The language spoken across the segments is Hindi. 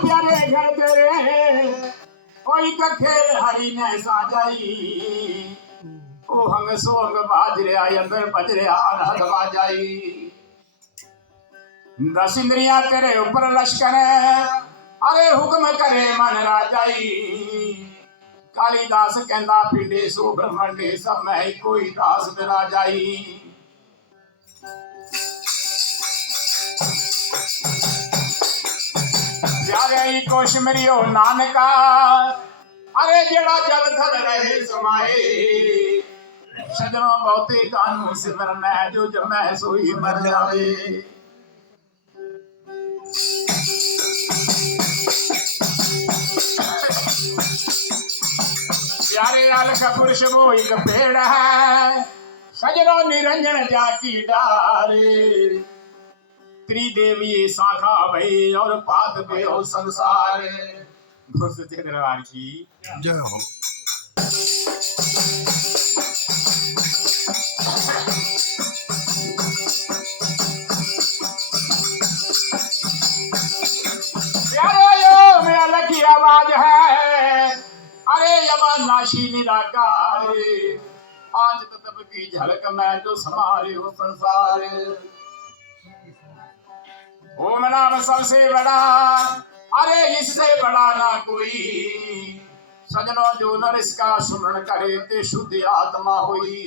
प्यारे घर तेरे कोई खेल हरी ने साजाई ओ हंग सोंग बाजरिया अंदर बजरिया अनहद बाजाई 10 इंद्रियां तेरे ऊपर लश्कर अरे हुक्म करे मन राजाई कालीदास कहंदा पिंडे सो ब्रह्मंडे सब मैं कोई दास बिरा जाई प्यारे कोश मरियो नानका अरे जेड़ा जग थल रहे समाए सजनों बहुते कानू सिमरन है जो जमै सोई मर जावे प्यारे अलख पुरुष वो एक पेड़ है सजनों निरंजन जाकी डारे त्रिदेवी शाखा भई और पात पे और संसार घुस दरबार की जय हो। प्यारे यो में अलग की आवाज है अरे यमा नाशी निराकार आज तब की झलक में जो समारे हो संसार ओम नाम सबसे बड़ा अरे इससे बड़ा ना कोई सजनों जो नर इसका सुमरण करे ते शुद्ध आत्मा हुई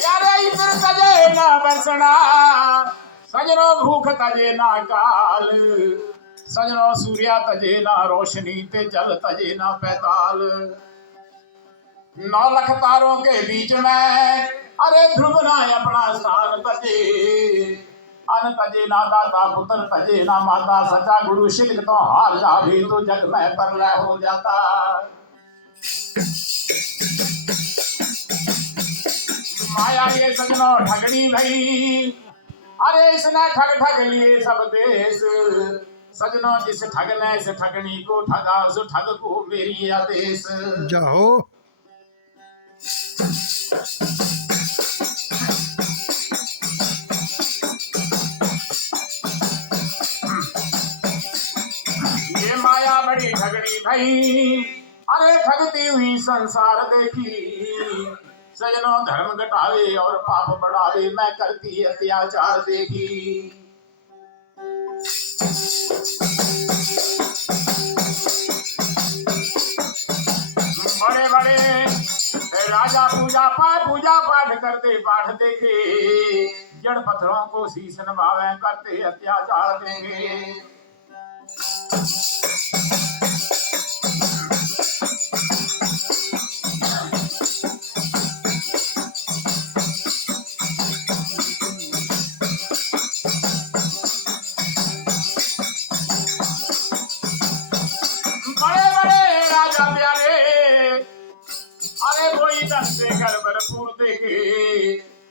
यारे इधर तजे ना बरसना सजनों भूख तजे ना काल सजनों सूर्या तजे ना रोशनी ते जल तजे ना पैताल 9 लाख तारों के बीच में अरे ध्रुव ना अपना स्थान तजे अन तजे ना दाता पुत्र तजे ना माता सच्चा गुरु शिल्क तो हार जा भी तो जग में परलय हो जाता माया ये सजनों ठगड़ी भई अरे इसने ठग ठग लिए सब देश सजनों जिस ठग ने इस ठगनी को ठगा उस ठग को मेरी आदेश जाओ। ये माया बड़ी ठगनी भई अरे ठगती हुई संसार देखी सजनों धर्म घटावे और पाप बढ़ावे मैं करती अत्याचार देखी बड़े बड़े राजा पूजा पाठ करते पाठ देखे जड़ पत्थरों को शीश नवावे करते अत्याचार देखे भरपूर देखे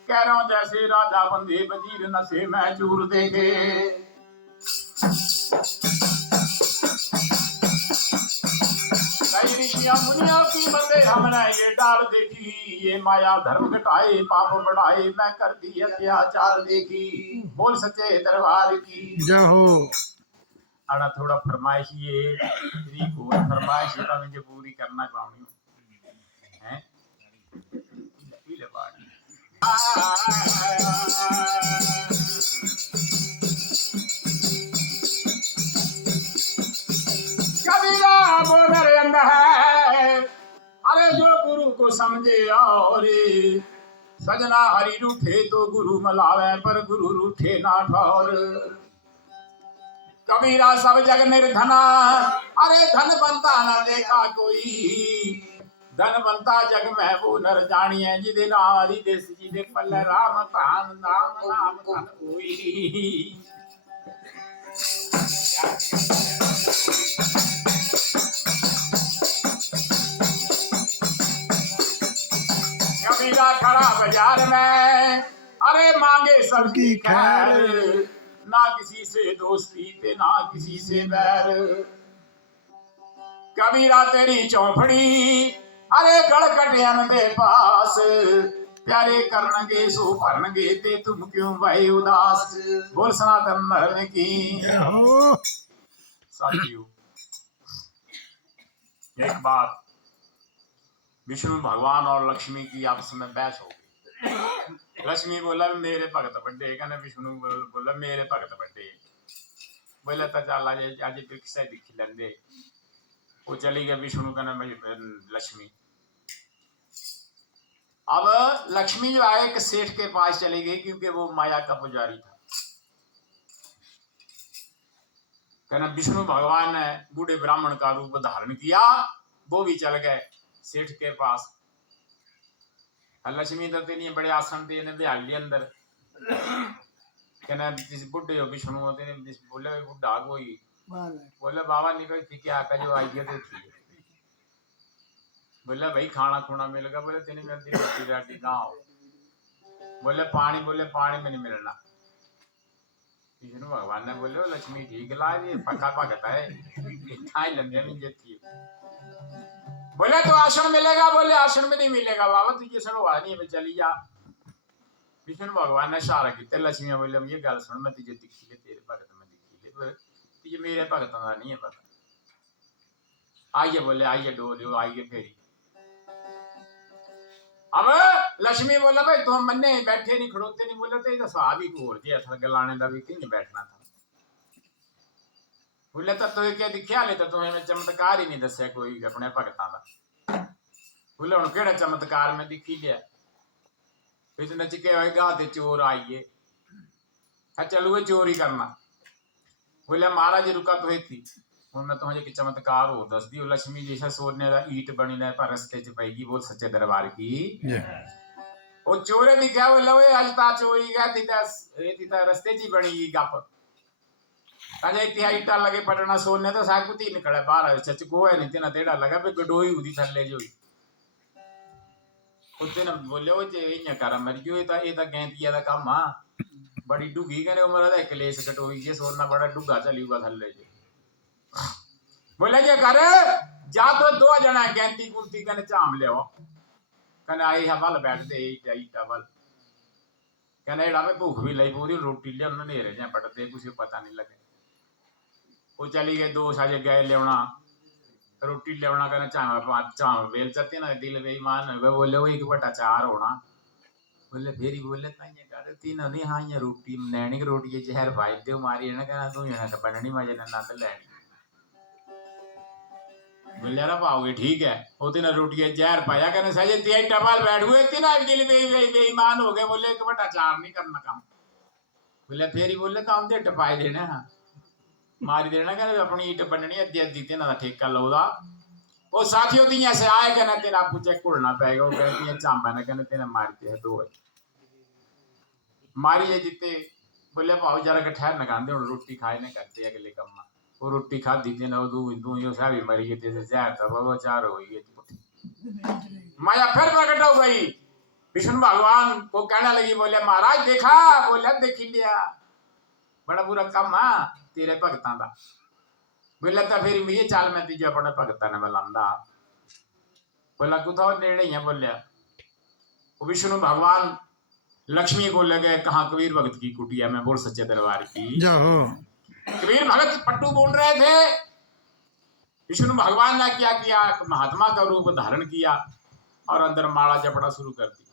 कह रहा हूं जैसे राजा बंदे वजीर नशे में चूर देखे कई ऋषियां मुनियों की बंदे हमने ये डाल देखी ये माया धर्म घटाए पाप बढ़ाए मैं कर दी अत्याचार देखी बोल सच्चे दरबार की जय हो। आड़ा थोड़ा फरमाइश ये फरमाइश है मुझे पूरी करना चाहूंगी हैं कबीरा बोलर अंदर है अरे जो गुरु को समझे और सजना हरि रूठे तो गुरु मलावे पर गुरु रूठे ना ठौर कबीरा सब जग निर्धना अरे धन बनता न देखा कोई धन बनता जग में वो नर जानिए जिदे नारी देश जी दे पल्ले राम तान नाम नाम धन कोई कबीरा खड़ा बाजार में अरे मांगे सबकी खैर ना किसी से दोस्ती ते ना किसी से बैर कबीरा तेरी चौपड़ी अरे गड़कटियन दे पास प्यारे करनगे सो भरनगे ते तुम क्यों भाई उदास। बोल सनातन धर्म की। साथियों, एक बार विष्णु भगवान और लक्ष्मी की आपस में बहस हो गई। लक्ष्मी बोला मेरे भगत बड्डे, कहने विष्णु बोला मेरे भगत बड्डे। बोला तो चल आज पिक्सा दिखी लेंदे। वो चली गई विष्णु कहना लक्ष्मी। अब लक्ष्मी जो है एक सेठ के पास चली गई क्योंकि वो माया का पुजारी था। कहना विष्णु भगवान ने बूढ़े ब्राह्मण का रूप धारण किया, वो भी चल गए सेठ के पास। लक्ष्मी तो तेनी बड़े आसन थे बिहाली अंदर। कहना जिस बुढ़े हो विष्णु होते ने बोले बुढ़ा कोई बोले बाबा निकल थी क्या का जो आई गए थी। बोले भाई खाना खुना मिलेगा। बोले तेने मिलती रोटी राटी कहाँ हो। बोले पानी में नहीं मिलना। विष्णु भगवान ने बोले लक्ष्मी ठीक ला ये पक्का भगत है लंबे में जेती। बोले तो आश्रम मिलेगा। बोले आश्रम में नहीं मिलेगा बाबा तुझे सुनवा नहीं है चली जा। विष्णु भगवान ने इशारा किया। लक्ष्मी बोले ये गल सुन मैं तुझे दिखी ले तेरे भगत में दिखी ले तुझे मेरे भगत का नहीं है पता। आइए बोले आइए डोलियो आइए फेरी। अब लक्ष्मी बोला भाई तुम मन्ने बैठे नहीं खड़ोते नहीं। बोले तो ये स्वाभाविक हो गया था गलाने का भी कहीं बैठना था। बोले तो क्या दिखा ले तो तुम्हें चमत्कार ही नहीं दसिया कोई अपने भगतां का। बोले हुण केड़ा चमत्कार में दिखी लिया। फिर नचके होएगा ते चोर आइए चलो चोरी करना। बोले महाराज रुका तो थी हूँ मैं तुम्हें एक चमत्कार हो दस दी। लक्ष्मी जैसा सोने का ईट बनी ना पर रस्ते च पैगी बोल सच्चे दरबार की। वो चोरे दिखा बोला वो आज ता चोरी गया तीता रस्ते ची बनी गप अजय तिहा ईटा लगे पटना सोने तो साकुती निकले बाहर चच को है नहीं तेना तेड़ा लगा पे गडोई उदी थल्ले जो उते न बोले वो जे इया कर मर गयो ए ता गैंतिया दा काम आ बड़ी डुगी कने उमर दा कलेश कटोई जे सोना बड़ा डुगा चलीगा थल्ले जो। बोले जे कर जा तो दो जना गैंती कुर्ती कने चाम ले कने आई हवल बैठ दे ईटा वल कने एड़ा में भूख भी लई पूरी रोटी ले उन्होंने नेरे जा पटते कुछ पता नहीं लगे। वो चली गए दो साजे गए लेवना रोटी लेवना कहना चावल बेल चलती ना दिल बेईमान बोले वो एक बटा चार होना। बोले फिर बोले कर तीन नहीं हाँ ये रोटी नैनी की रोटी जहर भाई दे मारी है ना कहना तू यहाँ तो बननी मजे ने ना तो लैनी। बोले यार पाओगे ठीक है वो तीन रोटी जहर पाया कहने सजे तिहाई टपाल बैठ हुए तीन दिल बेईमान हो गए। बोले एक बटा चार नहीं करना काम। बोले फिर बोले काम दे टपाए देना हाँ मारी देना कहने अपनी ईट बननी अद्धी अद्धी तेना ठेका लौदा। वो साथियों ती ऐसे आए कहना तेरा पूछे कुड़ना पेगा। वो कहती है चांबा ना कहने तेना मारते है दो मारी है जिते। बोले भाव जरा ठहर न गांधे रोटी खाए ने करते अगले कम वो रोटी खा दी थी ना दू यो सारी मरी गई जैसे जहर था वो चार हो गई। माया फिर प्रकट हो गई। विष्णु भगवान को कहने लगी बोले महाराज देखा। बोले देखी लिया बड़ा बुरा काम है तेरे भगतां दा। बोला तो फिर ये चाल मैं तुझे अपने भगतां ने बुलांदा। बोला कुछ नेड़े ही बोलिया। विष्णु भगवान लक्ष्मी को लगे कहा कबीर भगत की कुटिया में बोल सच्चे दरबार की। कबीर भगत पट्टू बोल रहे थे। विष्णु भगवान ने क्या किया महात्मा का रूप धारण किया और अंदर माला जपना शुरू कर दी।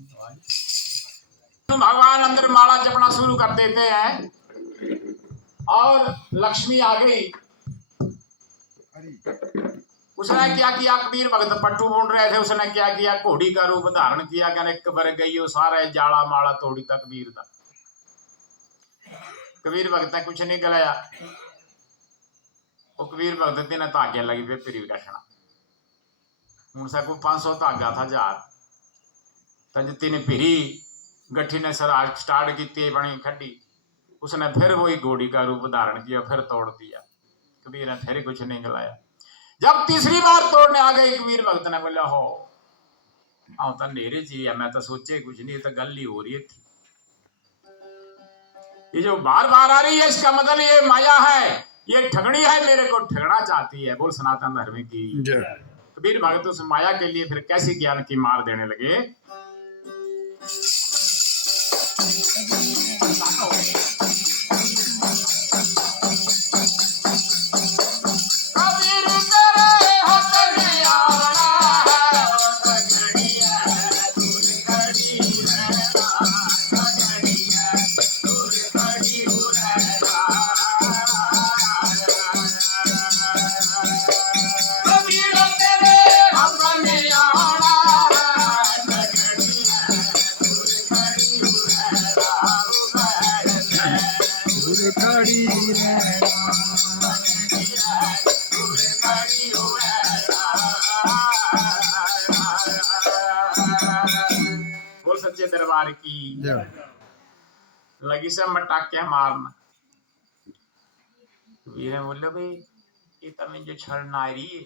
विष्णु भगवान अंदर माला जपना शुरू कर देते हैं और लक्ष्मी आ गई। उसने क्या किया कबीर भगत पट्टू बोल रहे थे। उसने क्या किया घोड़ी का रूप धारण किया कहने कबर गई सारा जाला माला तोड़ी तक कबीर का। कबीर भगत ने कुछ नहीं गलाया। वो कबीर भगत ने धागे लगी पे फिर रखना हूं को 500 धागा था जार तज तीन फिरी गठी ने सराज स्टार्ट की बनी खड्डी। उसने फिर वही घोड़ी का रूप धारण किया फिर तोड़ दिया। कबीर ने फिर कुछ नहीं गलाया। जब तीसरी बार तोड़ने आ गई कबीर भगत ने बोला हो आओ तो नेरे जी है मैं तो सोचे कुछ नहीं तो गल ही हो रही थी। ये जो बार बार आ रही है इसका मतलब ये माया है ये ठगनी है मेरे को ठगना चाहती है। बोल सनातन धर्म की। कबीर भगत उस माया के लिए फिर कैसी ज्ञान की मार देने लगे। बोल सच्चे दरबार की लगी से मटाके मारना। ये बोले भाई ये तमें जो छड़ना रही है।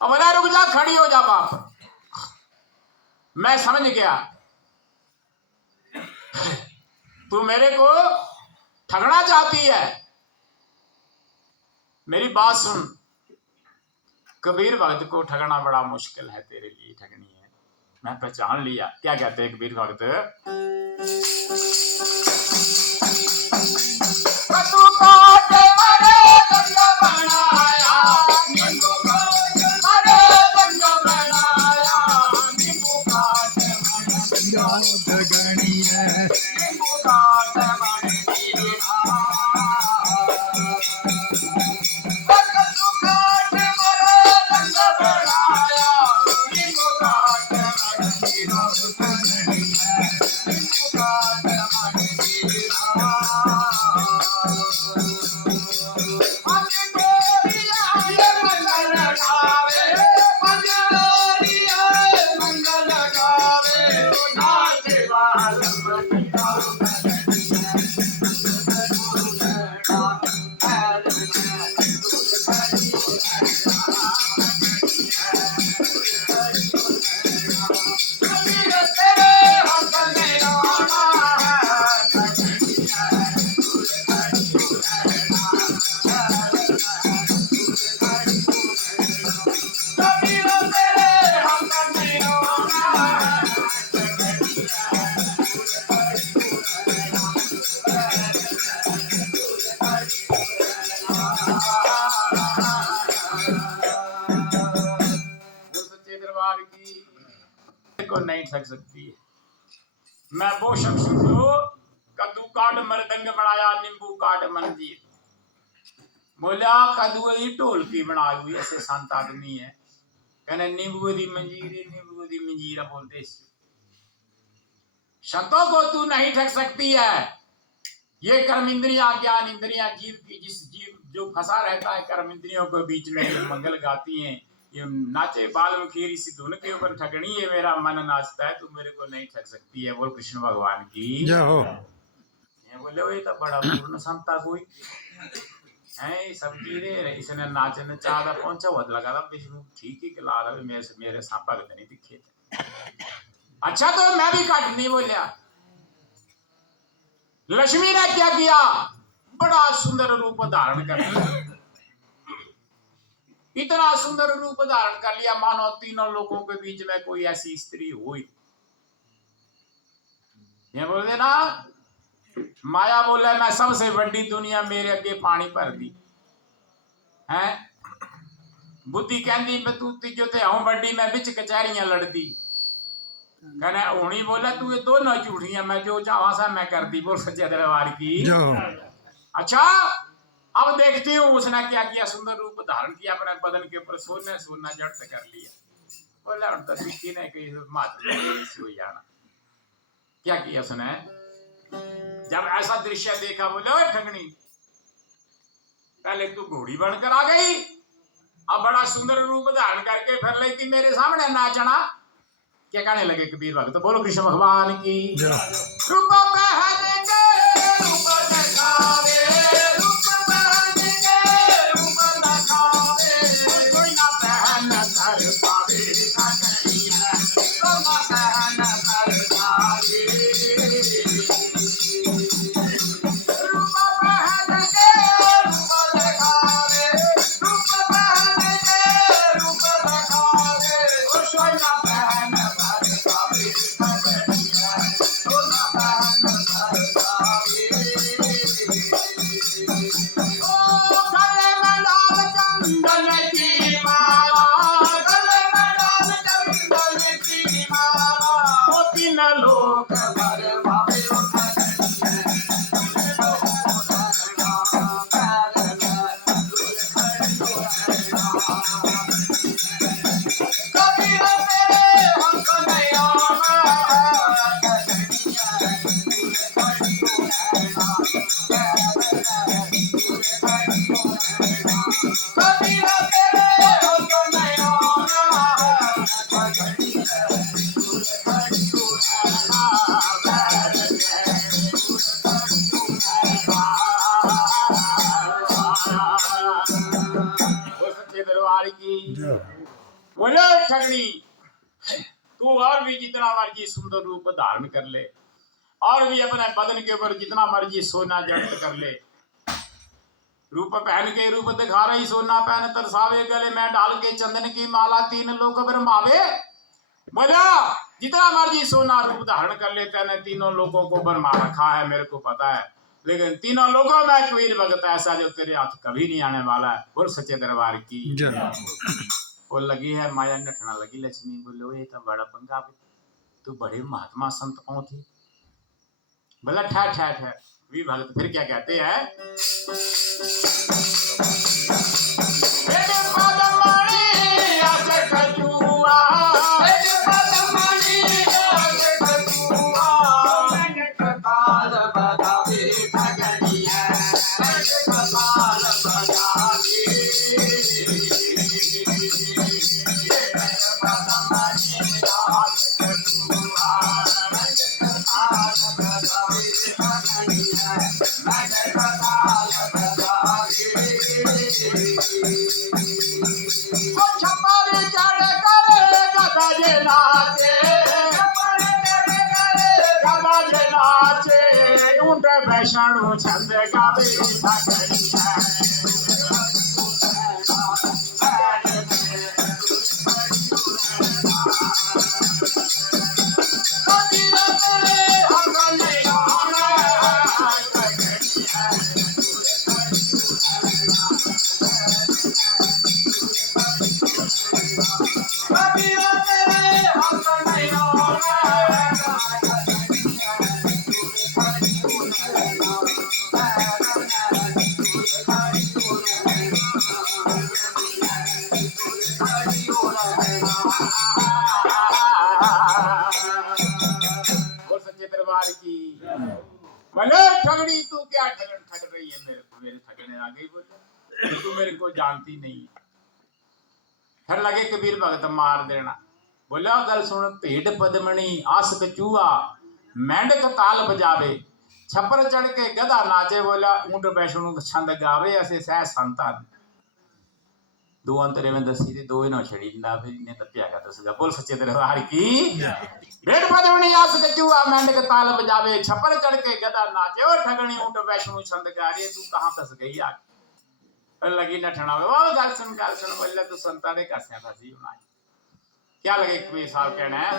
अब बोला रुक जा, खड़ी हो जा बाप, मैं समझ गया तू मेरे को ठगना चाहती है। मेरी बात सुन, कबीर भगत को ठगना बड़ा मुश्किल है, तेरे लिए ठगनी है, मैं पहचान लिया। क्या कहते हैं कबीर भगत? को नहीं ठग सकती है। मैं वो शख्स जो कद्दू काट मृदंग बनाया, नींबू काट मंजीर। बोला कद्दू की ढोलकी बना हुई, ऐसे संत आदमी है, कहने नींबू दी मंजीर बोलते। शब्दों को तू नहीं ठग सकती है। ये कर्म इंद्रियां, ज्ञान इंद्रियां, जीव की जिस जीव जो फंसा रहता है कर्म इंद्रियों के बीच में, मंगल गाती हैं, ये नाचे बाल मुखीर, इसी धुन के ऊपर ठगनी है, मेरा मन नाचता है, तू मेरे को नहीं ठग सकती है। बोल कृष्ण भगवान की जय हो। ये बोले वही तो बड़ा पूर्ण संता कोई है, सब चीजें इसने नाचने चाहता पहुंचा हुआ लगा था विष्णु ठीक ही खिला रहा मेरे सांपा के नहीं दिखे थे। अच्छा तो मैं भी काट नहीं बोलिया। लक्ष्मी ने क्या किया, बड़ा सुंदर रूप धारण कर लिया, इतना सुंदर रूप धारण कर लिया मानो तीनों लोगों के बीच में कोई ऐसी स्त्री हुई। ये बोल देना माया बोले मैं सबसे बड़ी दुनिया मेरे अगे पानी भर दी है। बुद्धि कहती मैं तू तीजो ते हूं बड़ी, मैं बिच कचहरियां लड़दी। कहने होनी बोला तू ये दोनों झूठियां, मैं जो चाहा सा मैं कर दी। बोल सच्चे दरबार की। अच्छा अब देखती हूँ उसने क्या किया, सुंदर रूप धारण किया, अपने बदन के ऊपर सोना सोना जड़ कर लिया। बोला तो सीखी ने कहीं हो जाना। क्या किया उसने, जब ऐसा दृश्य देखा बोले ठगनी पहले तू घोड़ी बनकर आ गई, अब बड़ा सुंदर रूप धारण करके फिर लेती मेरे सामने नाचना। क्या कहने लगे कबीर भगत? तो बोलो कृष्ण भगवान की। रूप दरबार की बोले ठगनी, तू और भी जितना मर्जी सुंदर रूप धारण कर ले और भी अपने बदन के ऊपर जितना मर्जी सोना जड़ित कर ले, रूप पहन के रूप दिखा रही सोना पहन तरसावे गले में डाल के चंदन की माला तीन लोग ब्रह्मावे। बोला जितना मर्जी सोना रूप धारण कर लेते हैं, तीनों लोगों को बरमा रखा है मेरे को पता है, लेकिन तीनों लोगों में कबीर भगत ऐसा जो तेरे हाथ कभी नहीं आने वाला है। बोल सच्चे दरबार की। वो लगी है माया नठना लगी लक्ष्मी, बोले ये तो बड़ा पंगा, तू बड़े महात्मा संत कौन थे? बोला ठहर ठहर ठहर। वीर भगत फिर क्या कहते हैं? वैष्णो छंद गावे बोले ठगड़ी, तू क्या ठगन ठग रही है मेरे को? मेरे ठगने आ गई बोले, तू मेरे को जानती नहीं। फिर लगे कबीर भगत मार देना। बोला गल सुन, भेड़ पदमणि आस कचूआ मेंढक ताल बजावे, छपर चढ़ के गधा नाचे। बोला ऊंट वैष्णो छंद गावे ऐसे सह संता। दो अंतरे में दसी थी, दो इन्हों छड़ी ना फिर इन्हें तप्या का दसगा। बोल सच्चे दरबार की। भेड़ पदमणि आस कचूआ मेंढक ताल बजावे, छपर चढ़ के गधा नाचे। ओ ठगनी ऊंट वैष्णो छंद गा रही, तू कहां फंस गई यार? लगी नठना में। वो गल सुन बोले तू संता ने कैसे फंसी होना? क्या लगे कबीर साहब कहना है?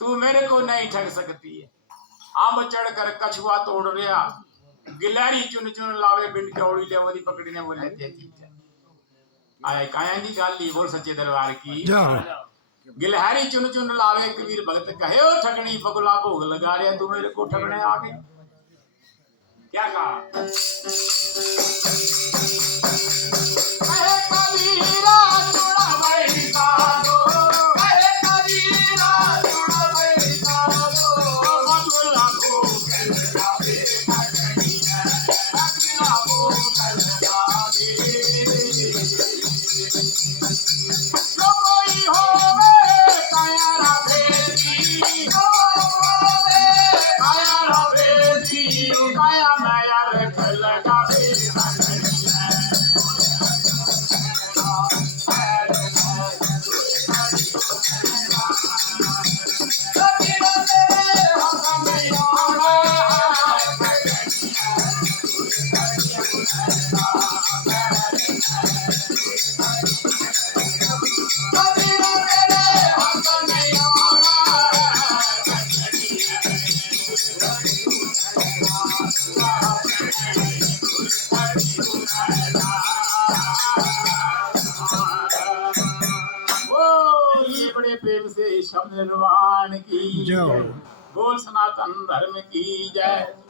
तू मेरे को नहीं ठग सकती है। आम चढ़ कर कछुआ तोड़ रहा, गिलहरी चुन चुन लावे बिंड चौड़ी ले वो दी पकड़ी ने बोले ते चीज आए काया दी गाली बोल सच्चे दरबार की गिलहरी चुन चुन लावे कबीर भगत कहे ओ ठगनी बगुला भोग लगा रहे तू मेरे को ठगने आ गई क्या कहा प्रेम से शब्द निर्वाण की जय बोल सनातन धर्म की जय।